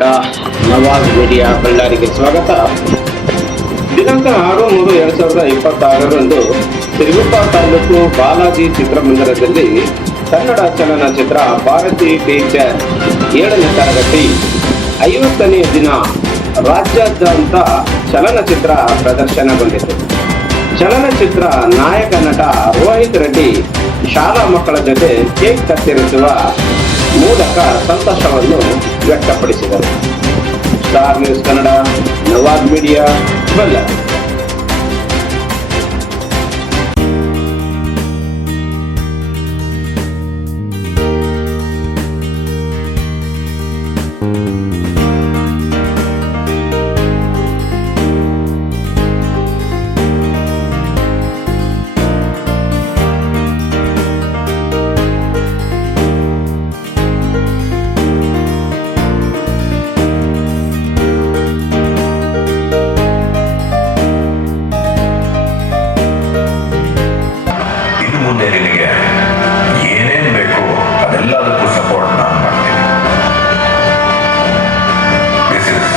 Kannada Nawaz media ಬಳ್ಳಾರಿಗೆ ಸ್ವಾಗತ. ದಿನಾಂಕ 6/3/2026 ಸಿರುಗುಪ್ಪ ತಾಲೂಕು ಬಾಲಾಜಿ ಚಿತ್ರಮಂದಿರದಲ್ಲಿ ಕನ್ನಡ ಚಲನಚಿತ್ರ ಭಾರತಿ ಟೀಚರ್ 7ನೇ ತರಗತಿ 50ನೇ ದಿನ ರಾಜ್ಯಾದ್ಯಂತ ಚಲನಚಿತ್ರ ಪ್ರದರ್ಶನಗೊಂಡಿತು. ಚಲನಚಿತ್ರ ನಾಯಕ ನಟ ರೋಹಿತ್ ರೆಡ್ಡಿ ಶಾಲಾ ಮಕ್ಕಳ ಜೊತೆ ಕೇಕ್ ಕತ್ತರಿಸುವ ಮೂಲಕ ಸಂತೋಷವನ್ನು ವ್ಯಕ್ತಪಡಿಸಿದರು. Star news Kannada, Nawaz media, Ballari. ಮುಂದೆ ನಿನಗೆ ಏನೇನ್ ಬೇಕು ಅದೆಲ್ಲದಕ್ಕೂ ಸಪೋರ್ಟ್ ನಾನು ಮಾಡ್ತೀನಿ. This is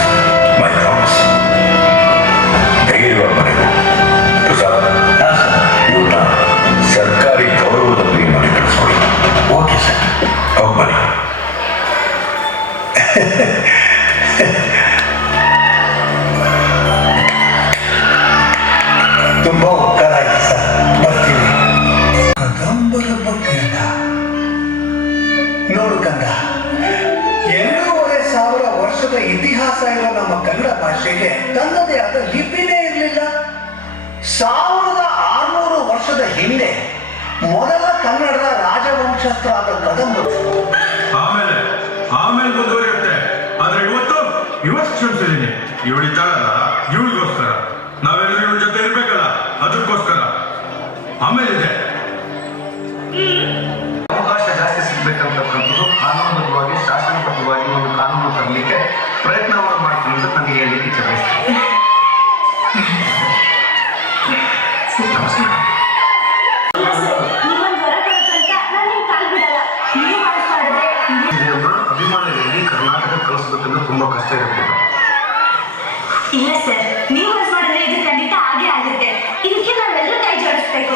my promise. ಧೈರ್ಯವಾಗಿ ಮನೆಗೂ ಪ್ರಸಾದ್, ಇವ್ರನ್ನ ಸರ್ಕಾರಿ ಗೌರವದಲ್ಲಿ ಮನೆ ಕಳಿಸ್ಕೊಡಿ. ಓಕೆ ಸರ್, ಹೋಗಿ ಬನ್ನಿ. ತುಂಬಾ ಉಪಕಾರ ಆಯ್ತು ಸರ್, ಬರ್ತೀವಿ. ಕದಂಬರ ಬಗ್ಗೆನ ನೋಡು ಕಂದ, 2,500 ವರ್ಷದ ಇತಿಹಾಸ ಇರೋ ನಮ್ಮ ಕನ್ನಡ ಭಾಷೆಗೆ ತನ್ನದೇ ಆದ ಲಿಪಿನೇ ಇರಲಿಲ್ಲ. 1600 ವರ್ಷದ ಹಿಂದೆ ಮೊದಲ ಕನ್ನಡದ ರಾಜವಂಶಸ್ಥರಾದ ಕದಂಬರು ಆಮೇಲೆ ಮುಂದುವರಿಯುತ್ತೆ. ಆದ್ರೆ ಇವತ್ತು ಕ್ಷಮಿಸಿದ್ದೀನಿ. ಇವಳಿದ್ದಾಳಲ್ಲ, ಇವಳಿಗೋಸ್ಕರ ನಾವೆಲ್ಲರೂ ಇವಳ ಜೊತೆ ಇರ್ಬೇಕಲ್ಲ, ಅದಕ್ಕೋಸ್ಕರ. ಆಮೇಲಿದೆ ಅವಕಾಶ ಜಾಸ್ತಿ ಸಿಗ್ಬೇಕಂತಕ್ಕಂಥದ್ದು ಕಾನೂನುಬದ್ಧವಾಗಿ, ಶಾಸನಬದ್ಧವಾಗಿ ಒಂದು ಕಾನೂನು ತರಲಿಕ್ಕೆ ಪ್ರಯತ್ನವನ್ನು ಮಾಡ್ತೀನಿ ಅಂತ ನನಗೆ ಹೇಳಲಿಕ್ಕೆ ಇಚ್ಛೆ ಬಯಸ್ತೀನಿ. ನಮಸ್ಕಾರ. ಅಭಿಮಾನಿಗಳಲ್ಲಿ ಕರ್ನಾಟಕ ಕಳಿಸ್ಬೇಕಂದ್ರೆ ತುಂಬಾ ಕಷ್ಟ ಇರುತ್ತೆ. ಇಲ್ಲ ಸರ್, ನೀವು ಮಾಡಿದ್ರೆ ಇದು ಖಂಡಿತ ಹಾಗೆ ಆಗುತ್ತೆ. ಇದಕ್ಕೆ ನಾವೆಲ್ಲರೂ ಕೈ ಜೋಡಿಸ್ಬೇಕು.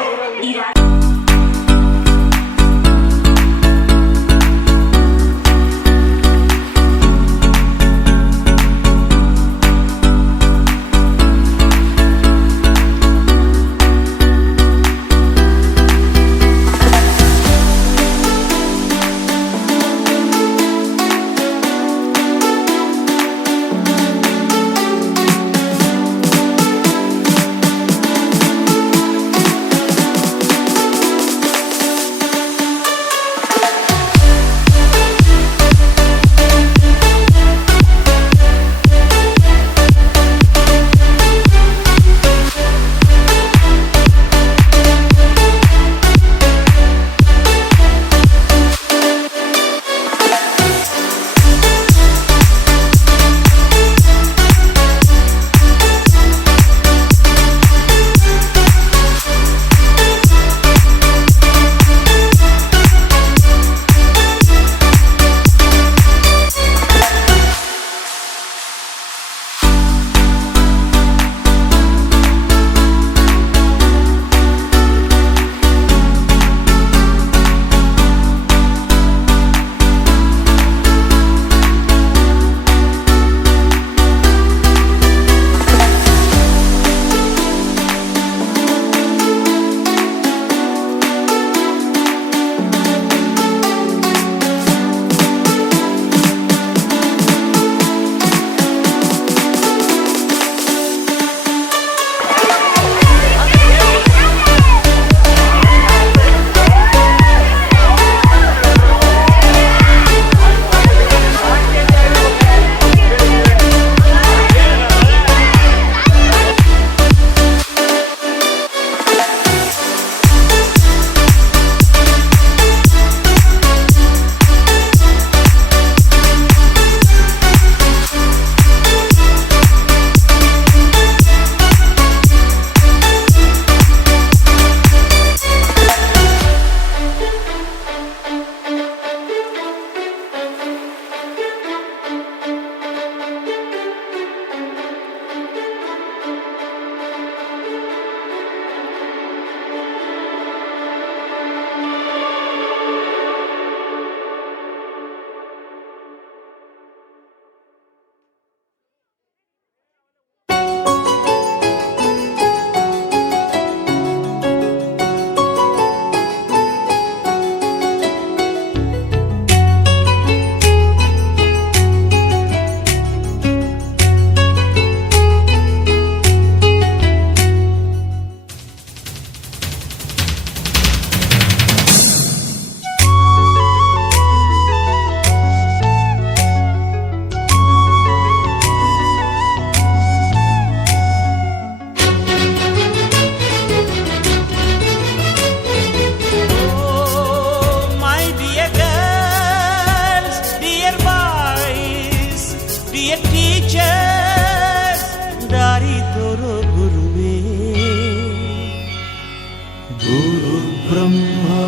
ब्रह्मा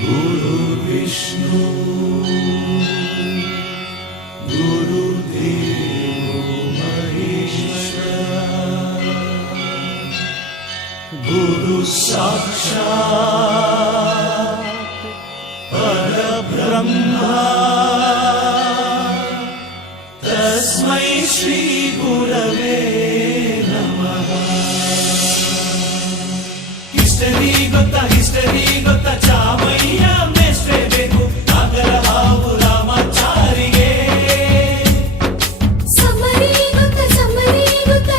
गुरुर्विष्णु गुरुर्देवो महेश्वरः गुरु साक्षात् परब्रह्मा तस्मै श्री गुरवे नमः। हिस्टरी ಗೊತ್ತಾ ಚಾಮಯ್ಯ ಮೇಷ್ಟ್ರೆ ಬೇಕು ನಾಗರ ಹಾವು ರಾಮಾಚಾರಿಗೆ ಸಮರಿ ಗೊತ್ತ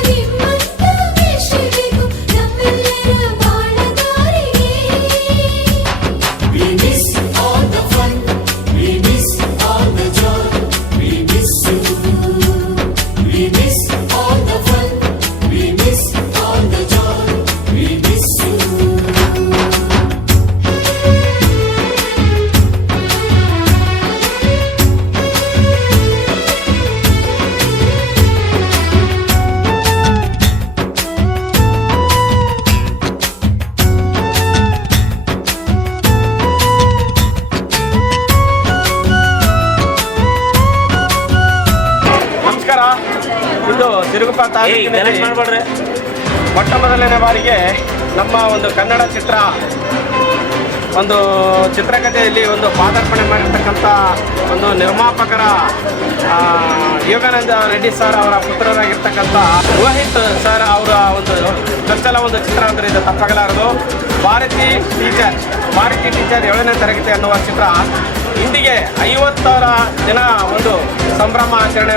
ನಿಮ್ಮಂತ ಮೇಷ್ಟ್ರೆ ಬೇಕು ನಮ್ಮೆಲ್ಲರ ಬಾಳಗಾರಿಗೆ. We miss all the fun, we miss all the joy, we miss you. We miss all the fun, we miss all the joy, we miss you. ನಮಸ್ಕಾರ. ಇದು ಸಿರುಗುಪ್ಪ ತಾಲೂಕಿನಲ್ಲಿ ಮೊಟ್ಟ ಮೊದಲನೇ ಬಾರಿಗೆ ನಮ್ಮ ಒಂದು ಕನ್ನಡ ಒಂದು ಚಿತ್ರಕಥೆಯಲ್ಲಿ ಒಂದು ಪಾದಾರ್ಪಣೆ ಮಾಡಿರ್ತಕ್ಕಂಥ ಒಂದು ನಿರ್ಮಾಪಕರ ಯೋಗಾನಂದ ರೆಡ್ಡಿ ಸರ್ ಅವರ ಪುತ್ರರಾಗಿರ್ತಕ್ಕಂಥ ರೋಹಿತ್ ಸರ್ ಅವರ ಒಂದು ಚೊಚ್ಚಲ ಒಂದು ಚಿತ್ರ ಅಂದರೆ ಇದು ತಪ್ಪಾಗಲಾರದು. ಭಾರತಿ ಟೀಚರ್ 7ನೇ ತರಗತಿ ಅನ್ನುವ ಚಿತ್ರ ಇಂದಿಗೆ 50ರ ದಿನ ಒಂದು ಸಂಭ್ರಮ ಆಚರಣೆ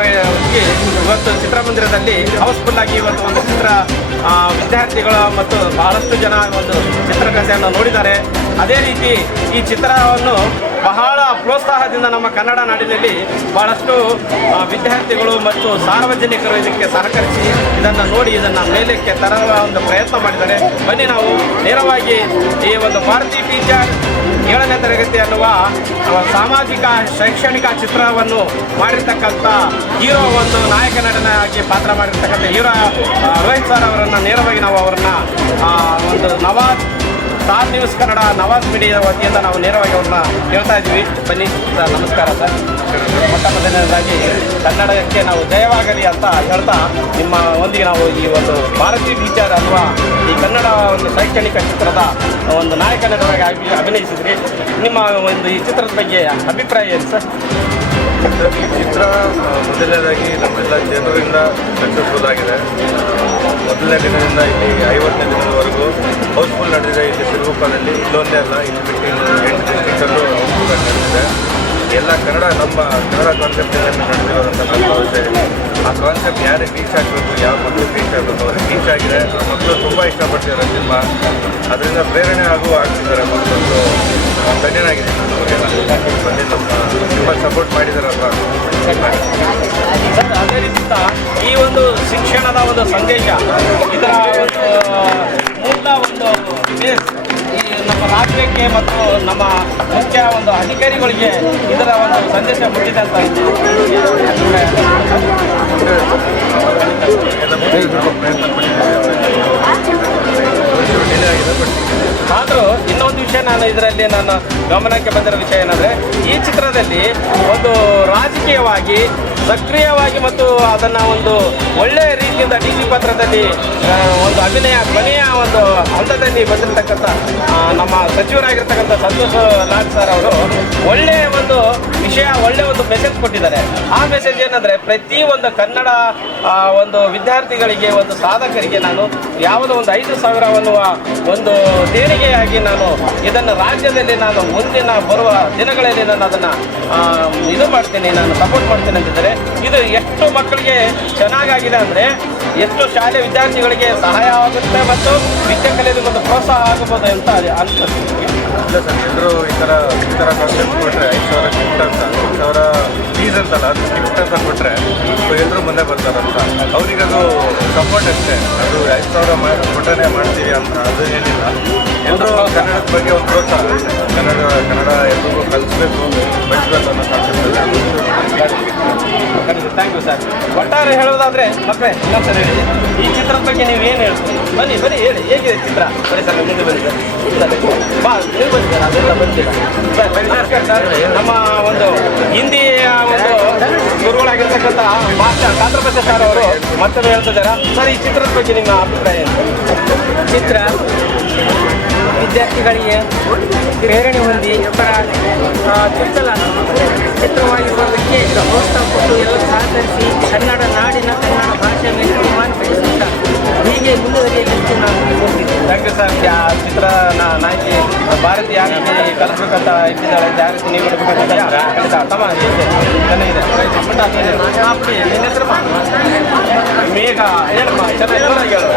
ಇವತ್ತು ಚಿತ್ರಮಂದಿರದಲ್ಲಿ ಹೌಸ್ಫುಲ್ ಆಗಿ ಇವತ್ತು ಒಂದು ಚಿತ್ರ ವಿದ್ಯಾರ್ಥಿಗಳು ಮತ್ತು ಬಹಳಷ್ಟು ಜನ ಒಂದು ಚಿತ್ರಕಥೆಯನ್ನು ನೋಡಿದ್ದಾರೆ. ಅದೇ ರೀತಿ ಈ ಚಿತ್ರವನ್ನು ಬಹಳ ಪ್ರೋತ್ಸಾಹದಿಂದ ನಮ್ಮ ಕನ್ನಡ ನಾಡಿನಲ್ಲಿ ಬಹಳಷ್ಟು ವಿದ್ಯಾರ್ಥಿಗಳು ಮತ್ತು ಸಾರ್ವಜನಿಕರು ಇದಕ್ಕೆ ಸಹಕರಿಸಿ ಇದನ್ನು ನೋಡಿ ಇದನ್ನು ಮೇಲಕ್ಕೆ ತರುವ ಒಂದು ಪ್ರಯತ್ನ ಮಾಡಿದ್ದಾರೆ. ಬನ್ನಿ ನಾವು ನೇರವಾಗಿ ಈ ಒಂದು ಭಾರತಿ ಟೀಚರ್ 7ನೇ ತರಗತಿ ಅನ್ನುವ ಸಾಮಾಜಿಕ ಶೈಕ್ಷಣಿಕ ಚಿತ್ರವನ್ನು ಮಾಡಿರ್ತಕ್ಕಂಥ ಹೀರೋ ಒಂದು ನಾಯಕ ನಟನಾಗಿ ಪಾತ್ರ ಮಾಡಿರ್ತಕ್ಕಂಥ ಹೀರೋ ರೋಹಿತ್ ಸರ್ ಅವರನ್ನು ನೇರವಾಗಿ ನಾವು ಅವರನ್ನ ಒಂದು Nawaz star news Kannada Nawaz media ವತಿಯಿಂದ ನಾವು ನೇರವಾಗಿ ಅವ್ರನ್ನ ಹೇಳ್ತಾ ಇದ್ದೀವಿ. ಬನ್ನಿ ಸರ್, ನಮಸ್ಕಾರ ಸರ್. ಮೊಟ್ಟ ಮೊದಲನೇದಾಗಿ ಕನ್ನಡಕ್ಕೆ ನಾವು ಜಯವಾಗಲಿ ಅಂತ ಹೇಳ್ತಾ ನಿಮ್ಮ ಒಂದಿಗೆ ನಾವು ಈ ಒಂದು ಭಾರತಿ ಟೀಚರ್ ಅನ್ನುವ ಈ ಕನ್ನಡ ಒಂದು ಶೈಕ್ಷಣಿಕ ಚಿತ್ರದ ಒಂದು ನಾಯಕ ನಟನಾಗಿ ಅಭಿನಯಿಸಿದ್ರಿ. ನಿಮ್ಮ ಒಂದು ಈ ಚಿತ್ರದ ಬಗ್ಗೆ ಅಭಿಪ್ರಾಯ ಏನು ಸರ್? ಈ ಚಿತ್ರ ಮೊದಲನೇದಾಗಿ ನಮ್ಮೆಲ್ಲ ಜನರಿಂದ ಸಕ್ಸಸ್ಫುಲ್ ಆಗಿದೆ. ಮೊದಲನೇ ದಿನದಿಂದ ಇಲ್ಲಿ 50ನೇ ದಿನದವರೆಗೂ ಹೌಸ್ಫುಲ್ ನಡೆದಿದೆ. ಇಲ್ಲಿ ಸಿರುಗುಪ್ಪದಲ್ಲಿ ಇಲ್ಲೊಂದೇ ಅಲ್ಲ, ಇಲ್ಲಿ ಬಿಟ್ಟು 8 ಡಿಸ್ಟ್ರಿಕ್ಟಲ್ಲೂ ಹೌಸ್ಫುಲ್ ಆಗಿ ನಡೆದಿದೆ. ಎಲ್ಲ ನಮ್ಮ ಕನ್ನಡ ಕಾನ್ಸೆಪ್ಟಿನಲ್ಲಿ ನಡೆದಿರೋದಂತ ನನ್ನ ಭಾವಿಸ್ತಾ ಇದ್ದೀನಿ. ಆ ಕಾನ್ಸೆಪ್ಟ್ ಯಾರಿಗೆ ರೀಚ್ ಆಗಬೇಕು, ಯಾವ ಮಕ್ಕಳಿಗೆ ರೀಚ್ ಆಗಬೇಕು, ಅವ್ರಿಗೆ ರೀಚ್ ಆಗಿದೆ. ಆ ಮಕ್ಕಳು ತುಂಬ ಇಷ್ಟಪಡ್ತಿದ್ದಾರೆ ಸಿನಿಮಾ. ಅದರಿಂದ ಪ್ರೇರಣೆ ಆಗ್ತಿದ್ದಾರೆ ಮಕ್ಕಳೊಂದು ಧನ್ಯನಾಗಿದೆ ನಾನು ಅವರಿಗೆಲ್ಲ ಬಂದು ತುಂಬ ಸಪೋರ್ಟ್ ಮಾಡಿದಾರಲ್ಲ. ಸರ್, ಅದೇ ರೀತಿ ಈ ಒಂದು ಶಿಕ್ಷಣದ ಒಂದು ಸಂದೇಶ ಇದರ ಒಂದು ಮೂಲ ಒಂದು ಬೇಸ್ ಈ ನಮ್ಮ ರಾಜ್ಯಕ್ಕೆ ಮತ್ತು ನಮ್ಮ ಮುಖ್ಯ ಒಂದು ಅಧಿಕಾರಿಗಳಿಗೆ ಇದರ ಒಂದು ಸಂದೇಶ ಮುಟ್ಟಿದೆ ಅಂತ ಪ್ರಯತ್ನ ಡಿಲೇ ಆಗಿದೆ. ಬಟ್ ಆದರೂ ಇನ್ನೊಂದು ವಿಷಯ ಇದರಲ್ಲಿ ನನ್ನ ಗಮನಕ್ಕೆ ಬಂದಿರೋ ವಿಷಯ ಏನಂದರೆ, ಈ ಚಿತ್ರದಲ್ಲಿ ಒಂದು ರಾಜಕೀಯವಾಗಿ ಸಕ್ರಿಯವಾಗಿ ಮತ್ತು ಅದನ್ನು ಒಂದು ಒಳ್ಳೆಯ ರೀತಿಯಿಂದ ಡಿ ಸಿ ಪಾತ್ರದಲ್ಲಿ ಒಂದು ಅಭಿನಯ ಕೊನೆಯ ಒಂದು ಹಂತದಲ್ಲಿ ಬಂದಿರತಕ್ಕಂಥ ನಮ್ಮ ಸಚಿವರಾಗಿರ್ತಕ್ಕಂಥ ಸಂತೋಷ್ ಲಾಡ್ ಸರ್ ಅವರು ಒಳ್ಳೆಯ ಒಂದು ವಿಷಯ, ಒಳ್ಳೆಯ ಒಂದು ಮೆಸೇಜ್ ಕೊಟ್ಟಿದ್ದಾರೆ. ಆ ಮೆಸೇಜ್ ಏನಂದರೆ, ಪ್ರತಿಯೊಂದು ಕನ್ನಡ ಒಂದು ವಿದ್ಯಾರ್ಥಿಗಳಿಗೆ, ಒಂದು ಸಾಧಕರಿಗೆ ನಾನು ಯಾವುದೋ ಒಂದು 5,000 ಅನ್ನುವ ಒಂದು ದೇಣಿಗೆಯಾಗಿ ನಾನು ಇದನ್ನು ರಾಜ್ಯದಲ್ಲಿ ನಾನು ಮುಂದಿನ ಬರುವ ದಿನಗಳಲ್ಲಿ ನಾನು ಅದನ್ನು ಇದು ಮಾಡ್ತೀನಿ, ನಾನು ಸಪೋರ್ಟ್ ಮಾಡ್ತೀನಿ ಅಂತಿದ್ದಾರೆ. ಇದು ಎಷ್ಟು ಮಕ್ಕಳಿಗೆ ಚೆನ್ನಾಗಾಗಿದೆ ಅಂದರೆ, ಎಷ್ಟು ಶಾಲೆ ವಿದ್ಯಾರ್ಥಿಗಳಿಗೆ ಸಹಾಯ ಆಗುತ್ತೆ ಮತ್ತು ವಿದ್ಯೆ ಕಲಿಯೋದಕ್ಕೆ ಒಂದು ಪ್ರೋತ್ಸಾಹ ಆಗಬಹುದು ಅಂತ ಅನಿಸುತ್ತೆ. ಇಲ್ಲ ಸರ್, ಎಲ್ಲರೂ ಈ ಥರ ಕಾನ್ಸೆಪ್ಟ್ ಕೊಟ್ಟರೆ 5,000 ಗಿಫ್ಟ್ ಅಂತ, 5,000 ಫೀಸ್ ಅಂತಲ್ಲ, ಅದು ಗಿಫ್ಟ್ ಅಂತ ಕೊಟ್ಟರೆ ಎಲ್ಲರೂ ಮುಂದೆ ಬರ್ತಾರಂತ. ಅವರಿಗದು ಸಪೋರ್ಟ್ ಅಷ್ಟೇ. ಅದು 5,000 ಕೊಟ್ಟರೆ ಮಾಡ್ತೀವಿ ಅಂತ ಅದು ಏನಿಲ್ಲ. ಎಲ್ಲರೂ ಕನ್ನಡದ ಬಗ್ಗೆ ಒಂದು ಪ್ರೋತ್ಸಾಹ ಅಷ್ಟೇ. ಕನ್ನಡ ಎಲ್ರಿಗೂ ಕಲಿಸ್ಬೇಕು, ಬೆಳೆಸ್ಬೇಕು ಅನ್ನೋ ಕಾನ್ಸೆಪ್ಟ್. Thank you sir. ಒಟ್ಟಾರೆ ಹೇಳೋದಾದ್ರೆ ಮಕ್ಕಳೇ ಇನ್ನೊಂದ್ಸರಿ ಹೇಳಿ, ಈ ಚಿತ್ರದ ಬಗ್ಗೆ ನೀವು ಏನು ಹೇಳ್ತೀರಿ? ಬನ್ನಿ ಹೇಳಿ, ಹೇಗಿದೆ ಚಿತ್ರ? ಬನ್ನಿ ಸರ್, ಮುಂದೆ ಬನ್ನಿ ಸರ್. ಬಾ, ನೀವು ಬನ್ನಿ ಸರ್, ಅದೆಲ್ಲ ಬಂದಿಲ್ಲ ಸರ್. ನಮಸ್ಕಾರ ಸರ್. ನಮ್ಮ ಒಂದು ಹಿಂದಿಯ ಒಂದು ಗುರುಗಳಾಗಿರ್ತಕ್ಕಂಥ ಮಾಸ್ಟರ್ ಕಾಂತಪ್ರಸಾದ್ ಸರ್ ಅವರು ಮತ್ತೊಮ್ಮೆ ಹೇಳ್ತಿದ್ದಾರಾ ಸರ್, ಈ ಚಿತ್ರದ ಬಗ್ಗೆ ನಿಮ್ಮ ಅಭಿಪ್ರಾಯ ಏನು? ಚಿತ್ರ ವಿದ್ಯಾರ್ಥಿಗಳಿಗೆ ಪ್ರೇರಣೆ ಹೊಂದಿ ಚಿತ್ರವಾಗಿರುವುದಕ್ಕೆ ಪ್ರೋತ್ಸಾಹ ಕೊಟ್ಟು ಎಲ್ಲರೂ ಸಹಕರಿಸಿ ಕನ್ನಡ ನಾಡಿನ ಕನ್ನಡ ಭಾಷೆ ಮೇಲೆ ಅಭಿಮಾನ ಪಡಿಸುತ್ತಾರೆ. ಹೀಗೆ ಮುಂದುವರಿಯಲಿ ಅಂತ ನಾನು ಕೋರುತ್ತೇನೆ. Thank you sir. ಆ ಚಿತ್ರ ನಾಯಕಿ ಭಾರತಿ ಯಾವ ರೀತಿ ಕಲಿಸ್ಬೇಕಂತ ಇಟ್ಟಿದ್ದಾಳೆ, ಯಾವ ರೀತಿ ನೀವು ಕಲಿಸ್ಬೇಕಂತ ಖಂಡಿತ ತಮ್ಮ ಚೆನ್ನಾಗಿದೆ. ನಿನ್ನ ಹೆಸರು ಮೇಘ ಏನಮ್ಮ ಚೆನ್ನಾಗಿ ಹೇಳು.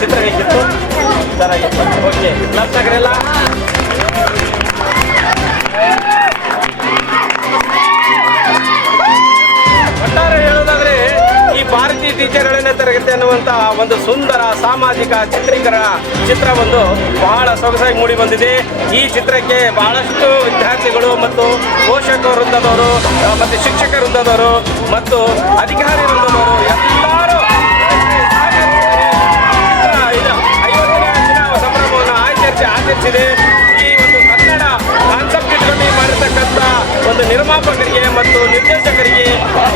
ಚಿತ್ರ ಹೇಗಿತ್ತು? ಚೆನ್ನಾಗಿತ್ತು. ಓಕೆ, ಕ್ಲಾಸ್ ಆಗರೆಲ್ಲ ಒಟ್ಟಾರೆ ಹೇಳೋದಾದ್ರೆ ಈ ಭಾರತೀಯ ಟೀಚರ್ 7ನೇ ತರಗತಿ ಅನ್ನುವಂಥ ಒಂದು ಸುಂದರ ಸಾಮಾಜಿಕ ಚಿತ್ರೀಕರಣ ಚಿತ್ರವೊಂದು ಬಹಳ ಸೊಗಸಾಗಿ ಮೂಡಿ ಬಂದಿದೆ. ಈ ಚಿತ್ರಕ್ಕೆ ಬಹಳಷ್ಟು ವಿದ್ಯಾರ್ಥಿಗಳು ಮತ್ತು ಪೋಷಕ ವೃಂದದವರು ಮತ್ತು ಶಿಕ್ಷಕ ವೃಂದದವರು ಮತ್ತು ಅಧಿಕಾರಿ ವೃಂದದವರು ಎಲ್ಲರೂ 50ನೇ ದಿನ ಸಂಭ್ರಮವನ್ನು ಆಚರಿಸಿದೆ. ಈ ಒಂದು ಕನ್ನಡ ಕಾನ್ಸೆಪ್ಟ್ ಇಟ್ಕೊಂಡು ಮಾಡಿರ್ತಕ್ಕಂಥ ಒಂದು ನಿರ್ಮಾಪಕರಿಗೆ ಮತ್ತು ನಿರ್ದೇಶಕರಿಗೆ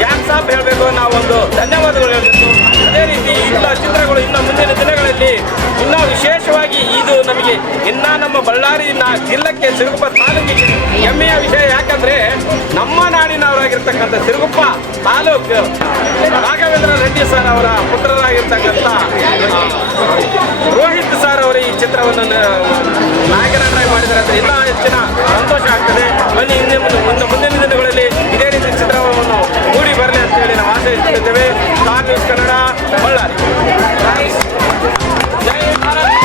ಯಾಕೆ ಸಾಬ್ ಹೇಳಬೇಕು, ನಾವೊಂದು ಧನ್ಯವಾದಗಳು ಹೇಳಬೇಕು. ಅದೇ ರೀತಿ ಇಂಥ ಚಿತ್ರಗಳು ಇನ್ನು ಮುಂದಿನ ದಿನಗಳಲ್ಲಿ ಇನ್ನೂ ವಿಶೇಷವಾಗಿ ಇದು ನಮಗೆ ಇನ್ನು ನಮ್ಮ ಬಳ್ಳಾರಿ ಜಿಲ್ಲೆಗೆ ಸಿರುಗುಪ್ಪ ತಾಲೂಕಿಗೆ ಹೆಮ್ಮೆಯ ವಿಷಯ. ಯಾಕಂದರೆ ನಮ್ಮ ನಾಡಿನವರಾಗಿರ್ತಕ್ಕಂಥ ಸಿರುಗುಪ್ಪ ತಾಲೂಕು ರಾಘವೇಂದ್ರ ರೆಡ್ಡಿ ಸರ್ ಅವರ ಪುತ್ರರಾಗಿರ್ತಕ್ಕಂಥ ರೋಹಿತ್ ಸರ್ ಅವರು ಈ ಚಿತ್ರವನ್ನು ನಾಯಕನಾಗಿ ಮಾಡಿದ್ದಾರೆ ಅಂತ ಇನ್ನೂ ಹೆಚ್ಚಿನ ಸಂತೋಷ ಆಗ್ತದೆ. ಬನ್ನಿ ಮುಂದಿನ ದಿನಗಳಲ್ಲಿ ಇದೇ ರೀತಿ ಚಿತ್ರವನ್ನು ಮೂಡಿ ಬರಲಿ ಅಂತೇಳಿ ನಾವು ಆಶಯಿಸುತ್ತಿದ್ದೇವೆ. Star news Kannada, Ballari. ಜೈ ಭಾರತ್.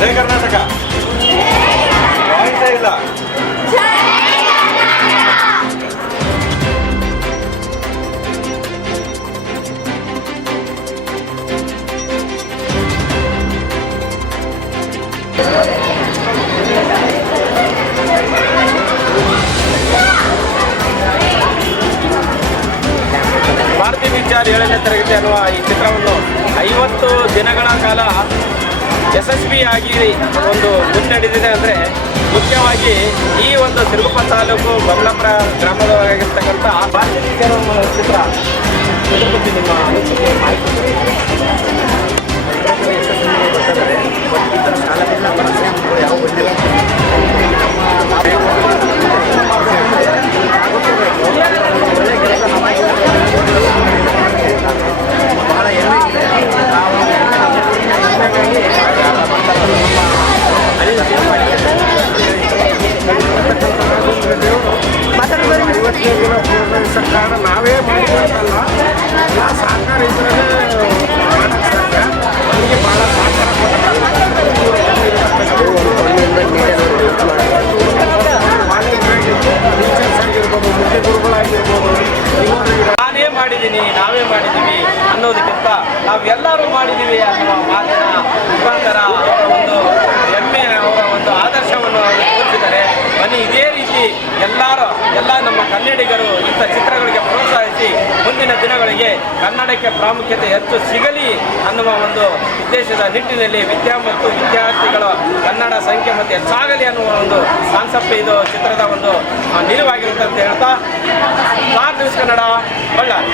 ಜೈ ಕರ್ನಾಟಕ. ವಾಯ್ಸೇ ಇಲ್ಲ. ಭಾರತೀಯ ಟೀಚರ್ 7ನೇ ತರಗತಿ ಅನ್ನುವ ಈ ಚಿತ್ರವನ್ನು 50 ದಿನಗಳ ಕಾಲ ಯಶಸ್ವಿಯಾಗಿ ಒಂದು ಮುನ್ನಡೆದಿದೆ. ಅಂದರೆ ಮುಖ್ಯವಾಗಿ ಈ ಒಂದು ಸಿರುಗುಪ್ಪ ತಾಲೂಕು ಬಬಲಾಪುರ ಗ್ರಾಮದವರಾಗಿರ್ತಕ್ಕಂಥ ಭಾರತೀಯ ಟೀಚರ್ ಚಿತ್ರ, ಇದ್ರ ಬಗ್ಗೆ ನಿಮ್ಮ ಅನಿಸಿಕೆ ಮಾಹಿತಿ? ಯಾವ ಬಂದಿಲ್ಲ. ಸರ್ಕಾರ ನಾವೇ ಮಾಡಿರೋದಲ್ಲ, ಎಲ್ಲ ಸಹಕಾರ ಇದ್ರೇ ಮಾಡಕ್ಕೆ ಸಾಧ್ಯ. ನಮಗೆ ಭಾಳ ಸಹಕಾರ ಟೀಚರ್ಸ್ ಆಗಿರ್ಬೋದು, ಮುಖ್ಯ ಗುರುಗಳಾಗಿರ್ಬೋದು, ನಾವೇ ಮಾಡಿದ್ದೀವಿ ಅನ್ನೋದಕ್ಕಿಂತ ನಾವೆಲ್ಲರೂ ಮಾಡಿದ್ದೀವಿ ಅನ್ನುವ ಮಾತಿನ ಮುಖಾಂತರ ಒಂದು ಹೆಮ್ಮೆಯ ಅವರ ಒಂದು ಆದರ್ಶವನ್ನು ತೋರಿಸಿದ್ದಾರೆ. ಬನ್ನಿ ಇದೇ ರೀತಿ ಎಲ್ಲ ನಮ್ಮ ಕನ್ನಡಿಗರು ಇಂಥ ಚಿತ್ರಗಳಿಗೆ ಪ್ರೋತ್ಸಾಹಿಸಿ ಮುಂದಿನ ದಿನಗಳಿಗೆ ಕನ್ನಡಕ್ಕೆ ಪ್ರಾಮುಖ್ಯತೆ ಹೆಚ್ಚು ಸಿಗಲಿ ಅನ್ನುವ ಒಂದು ಉದ್ದೇಶದ ನಿಟ್ಟಿನಲ್ಲಿ ಮತ್ತು ವಿದ್ಯಾರ್ಥಿಗಳ ಕನ್ನಡ ಸಂಖ್ಯೆ ಮತ್ತು ಹೆಚ್ಚಾಗಲಿ ಅನ್ನುವ ಒಂದು ಕಾನ್ಸೆಪ್ಟ್ ಇದು ಚಿತ್ರದ ಒಂದು ನಿಲುವಾಗಿರುತ್ತೆ ಅಂತ ಹೇಳ್ತಾ ಸ್ಟಾರ್ ನ್ಯೂಸ್ ಕನ್ನಡ, ಬಳ್ಳಾರಿ.